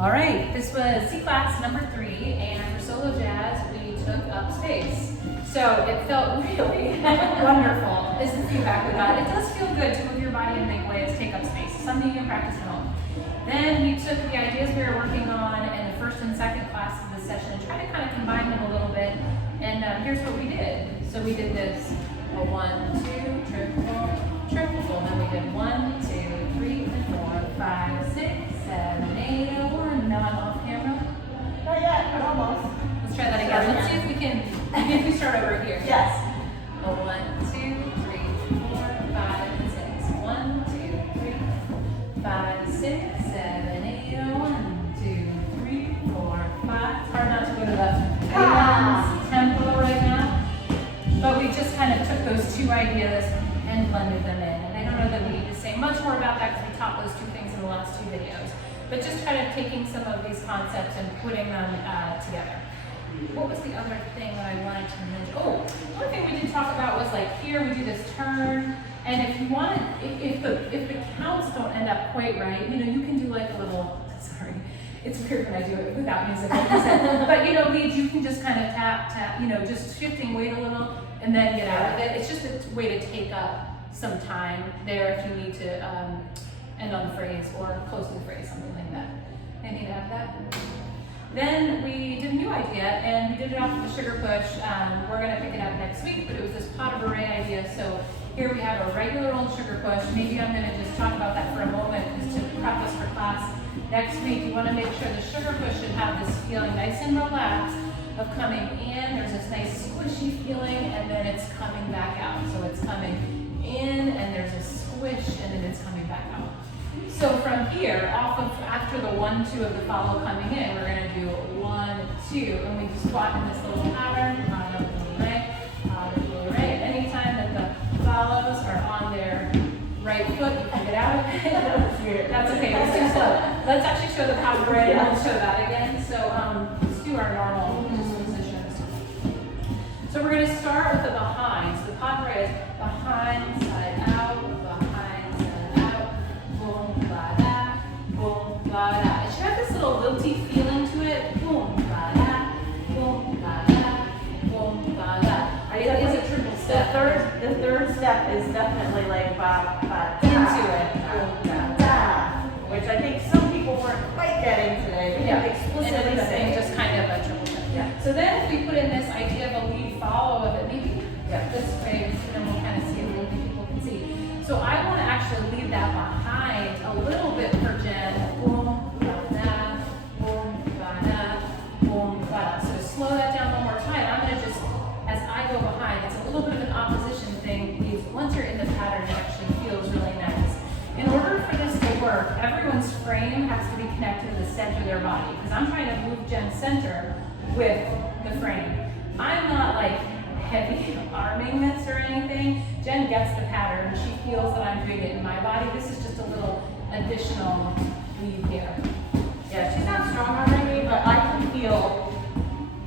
All right, this was C class number 3, and for solo jazz, we took up space. So it felt really wonderful. This is the feedback we got. It does feel good to move your body in big ways, take up space. Something you can practice at home. Then we took the ideas we were working on in the first and second class of the session and tried to kind of combine them a little bit. And here's what we did. So we did this 1, 2, triple, triple. Then we did 1, 2, 3, 4, 5, 6, 7, 8, 1. Now I'm off camera. Not yet, but almost. Let's try that again. Let's see if we can. If we start over here. Yes. 1, 2, 3, 4, 5, 6. 1, 2, 3, 5, 6, 7, 8. 1, 2, 3, 4, 5. It's hard not to go to the tempo right now. But we just kind of took those two ideas and blended them in. And I don't know that we need to say much more about that because we taught those two things in the last 2 videos. But just kind of taking some of these concepts and putting them together. What was the other thing that I wanted to mention? Oh, one thing we did talk about was like here we do this turn, and if you want it, if the counts don't end up quite right, you know, you can do like a little. Sorry, it's weird when I do it without music, like I said. But you know, leads you can just kind of tap, you know, just shifting weight a little, and then get out of it. It's just a way to take up some time there if you need to end on the phrase or close to the phrase, something like that. Anything to add to that? Then we did a new idea, and we did it off of the sugar push. We're going to pick it up next week, but it was this pot of array idea. So here we have a regular old sugar push. Maybe I'm going to just talk about that for a moment just to prep us for class next week. You want to make sure the sugar push should have this feeling nice and relaxed of coming in. There's this nice squishy feeling, and then it's coming back out. So it's coming in, and there's a squish, and then it's coming back out. So from here, off of after the 1, 2 of the follow coming in, we're going to do 1, 2, and we just squat in this little pattern, right? And anytime that the follows are on their right foot, you can get out of it. That's okay, it's too slow. Let's actually show the power right, and we'll show that again. So let's do our normal positions. So we're going to start with the behind. So the padre is behind, side out, behind, side out, boom, la da, boom, la da. It should have this little lilty feeling to it. Boom, la da, boom, la da, boom, la da. It is a triple step. The third step is definitely like ba, ba, da, Into it. Boom, da, da, which I think some people weren't quite getting today. We didn't explicitly say. Just kind of a triple step. Yeah. So then if we put in this idea of a lead follow of it, maybe this way, so then we'll kind of see it, maybe people can see. So I want to actually leave that behind a little bit for Jen. Boom, ba-da, boom, ba-da, boom, ba-da. So to slow that down one more time, I'm going to just, as I go behind, it's a little bit of an opposition thing, because once you're in the pattern, it actually feels really nice. In order for this to work, everyone's frame has to be connected to the center of their body, because I'm trying to move Jen's center with the frame. I'm not like heavy arming this or anything. Jen gets the pattern. She feels that I'm doing it in my body. This is just a little additional lead here. Yeah, she's not strong arming me, but I can feel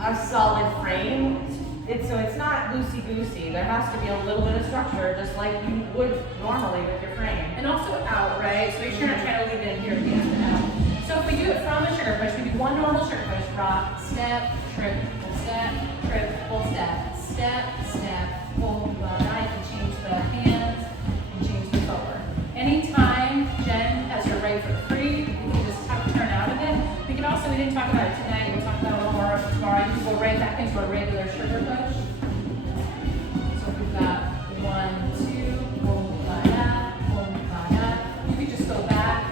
a solid frame. So it's not loosey-goosey. There has to be a little bit of structure, just like you would normally with your frame. And also out, right? So make sure you're not trying to leave it in here again and out. So if we do it from a sugar push, we do one normal sugar push, rock, step, triple step, triple step, step, step, pull, I can change the hands and change the forward. Anytime Jen has her right foot free, you can just turn out of it. We can also, we didn't talk about it tonight, we'll talk about it a little more tomorrow. You can go right back into a regular sugar push. So we've got 1, 2, boom, la da, boom, la da. You could just go back.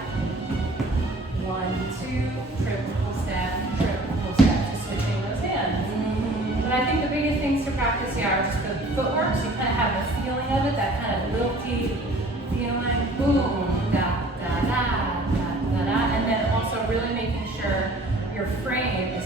1, 2, triple step, just switching those hands. But I think the biggest things to practice here are just the footwork, so you kind of have the feeling of it, that kind of lilty feeling, boom, da, da, da, da, da, da, and then also really making sure your frame is